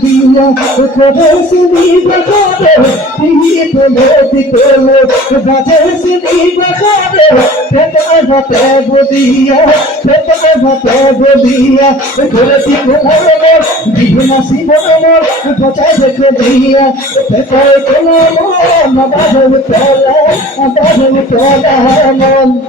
Dia, o começo me bacana, e pelo, batesse me bacana, tentava até o dia, o coração com amor, vivo nasci com amor, pode ser que dia, tentava com amor, na base de toda, amor.